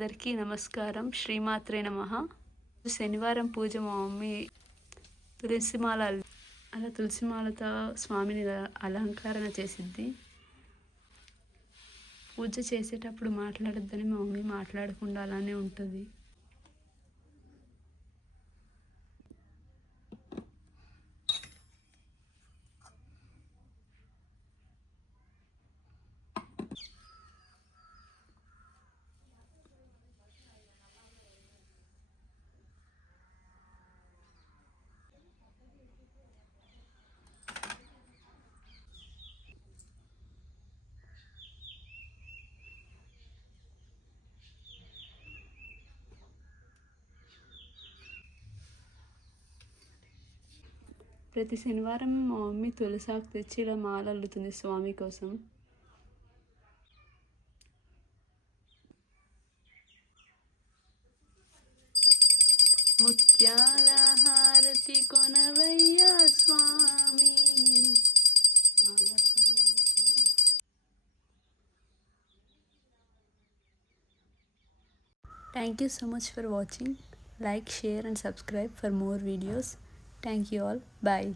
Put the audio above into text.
అందరికీ నమస్కారం. శ్రీమాత్రే నమ. శనివారం పూజ మా మమ్మీ తులసిమాల అలా తులసిమాలతో స్వామిని అలంకరణ చేసిద్ది. పూజ చేసేటప్పుడు మాట్లాడొద్దని మా మమ్మీ మాట్లాడకుండా అలానే ఉంటుంది. ప్రతి శనివారం మా మమ్మీ తులసాకు తెచ్చి ఇలా మాల అల్లుతుంది స్వామి కోసం. ముత్యాల హారతి కొనవయ్యా స్వామి. Thank you so much for watching like share and subscribe for more videos thank you all bye